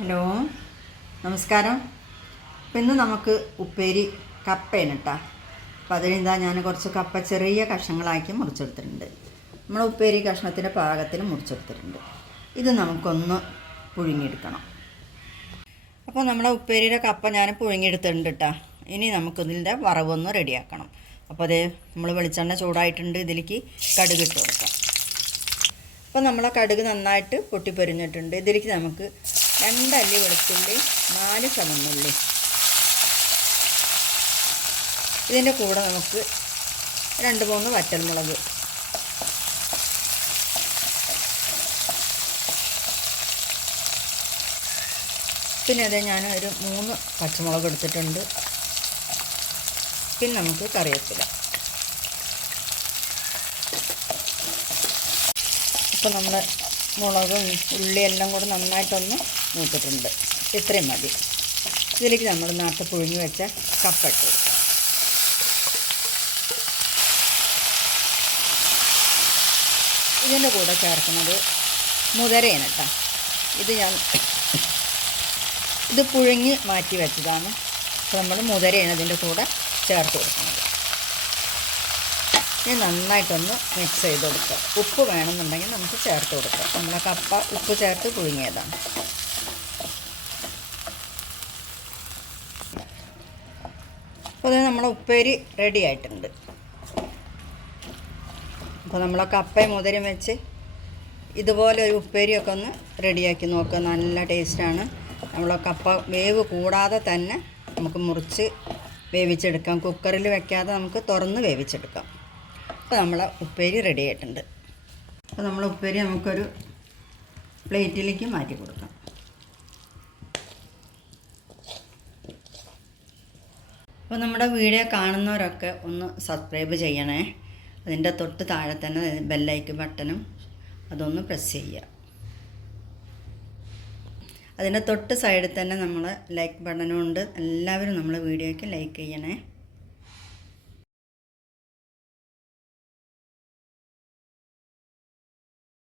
Hello, നമസ്കാരം. അപ്പോൾ ഇന്ന് നമുക്ക് ഉപ്പേരി കപ്പയാണ് കേട്ടോ. അപ്പോൾ അതിനെന്താ ഞാൻ കുറച്ച് കപ്പ ചെറിയ കഷ്ണങ്ങളാക്കി മുറിച്ചെടുത്തിട്ടുണ്ട്. നമ്മൾ ഉപ്പേരി കഷ്ണത്തിൻ്റെ പാകത്തിന് മുറിച്ചെടുത്തിട്ടുണ്ട്. ഇത് നമുക്കൊന്ന് പുഴുങ്ങിയെടുക്കണം. അപ്പോൾ നമ്മുടെ ഉപ്പേരിയുടെ കപ്പ ഞാൻ പുഴുങ്ങിയെടുത്തിട്ടുണ്ട് കേട്ടോ. ഇനി നമുക്കിതിൻ്റെ വറവൊന്ന് റെഡിയാക്കണം. അപ്പോൾ അതേ നമ്മൾ വെളിച്ചെണ്ണ ചൂടായിട്ടുണ്ട്. ഇതിലേക്ക് കടുക് ഇട്ട് കൊടുക്കാം. അപ്പോൾ നമ്മളെ കടുക് നന്നായിട്ട് പൊട്ടിപ്പൊരിഞ്ഞിട്ടുണ്ട്. ഇതിലേക്ക് നമുക്ക് 2 അല്ലി വെളുത്തുള്ളി, 4 ചുവന്നുള്ളി, ഇതിൻ്റെ കൂടെ നമുക്ക് 2-3 വറ്റൽമുളക്, പിന്നെ അതേ ഞാൻ ഒരു 3 പച്ചമുളക് എടുത്തിട്ടുണ്ട്. പിന്നെ നമുക്ക് കറിവേപ്പില. അപ്പോൾ നമ്മൾ മുളകും ഉള്ളിയെല്ലാം കൂടെ നന്നായിട്ടൊന്ന് മൂത്തിട്ടുണ്ട്. ഇത്രയും മതി. ഇതിലേക്ക് നമ്മൾ നേരത്തെ പുഴുങ്ങി വെച്ച കപ്പ ഇട്ട് കൊടുക്കാം. ഇതിൻ്റെ കൂടെ ചേർക്കുന്നത് മുതിരയാണ് കേട്ടോ. ഇത് പുഴുങ്ങി മാറ്റി വെച്ചതാണ്. അപ്പോൾ നമ്മൾ മുതിരയാണ് ഇതിൻ്റെ കൂടെ ചേർത്ത് കൊടുക്കുന്നത്. ഇനി നന്നായിട്ടൊന്ന് മിക്സ് ചെയ്ത് കൊടുക്കുക. ഉപ്പ് വേണമെന്നുണ്ടെങ്കിൽ നമുക്ക് ചേർത്ത് കൊടുക്കാം. നമ്മളെ കപ്പ ഉപ്പ് ചേർത്ത് പുഴുങ്ങിയതാണ്. അപ്പോൾ ഇത് നമ്മളെ ഉപ്പേരി റെഡി ആയിട്ടുണ്ട്. അപ്പോൾ നമ്മളെ കപ്പയും മുതിരയും വെച്ച് ഇതുപോലെ ഒരു ഉപ്പേരിയൊക്കെ ഒന്ന് റെഡിയാക്കി നോക്കുക. നല്ല ടേസ്റ്റാണ്. നമ്മളെ കപ്പ വേവ് കൂടാതെ തന്നെ നമുക്ക് മുറിച്ച് വേവിച്ചെടുക്കാം. കുക്കറിൽ വെക്കാതെ നമുക്ക് തുറന്ന് വേവിച്ചെടുക്കാം. അപ്പോൾ നമ്മളെ ഉപ്പേരി റെഡി ആയിട്ടുണ്ട്. അപ്പോൾ നമ്മളെ ഉപ്പേരി നമുക്കൊരു പ്ലേറ്റിലേക്ക് മാറ്റി കൊടുക്കാം. അപ്പോൾ നമ്മുടെ വീഡിയോ കാണുന്നവരൊക്കെ ഒന്ന് സബ്സ്ക്രൈബ് ചെയ്യണേ. അതിൻ്റെ തൊട്ട് താഴെ തന്നെ ബെല്ലൈക്കൺ ബട്ടണും അതൊന്ന് പ്രസ് ചെയ്യുക. അതിൻ്റെ തൊട്ട് സൈഡിൽ തന്നെ നമ്മൾ ലൈക്ക് ബട്ടണും ഉണ്ട്. എല്ലാവരും നമ്മളെ വീഡിയോയ്ക്ക് ലൈക്ക് ചെയ്യണേ.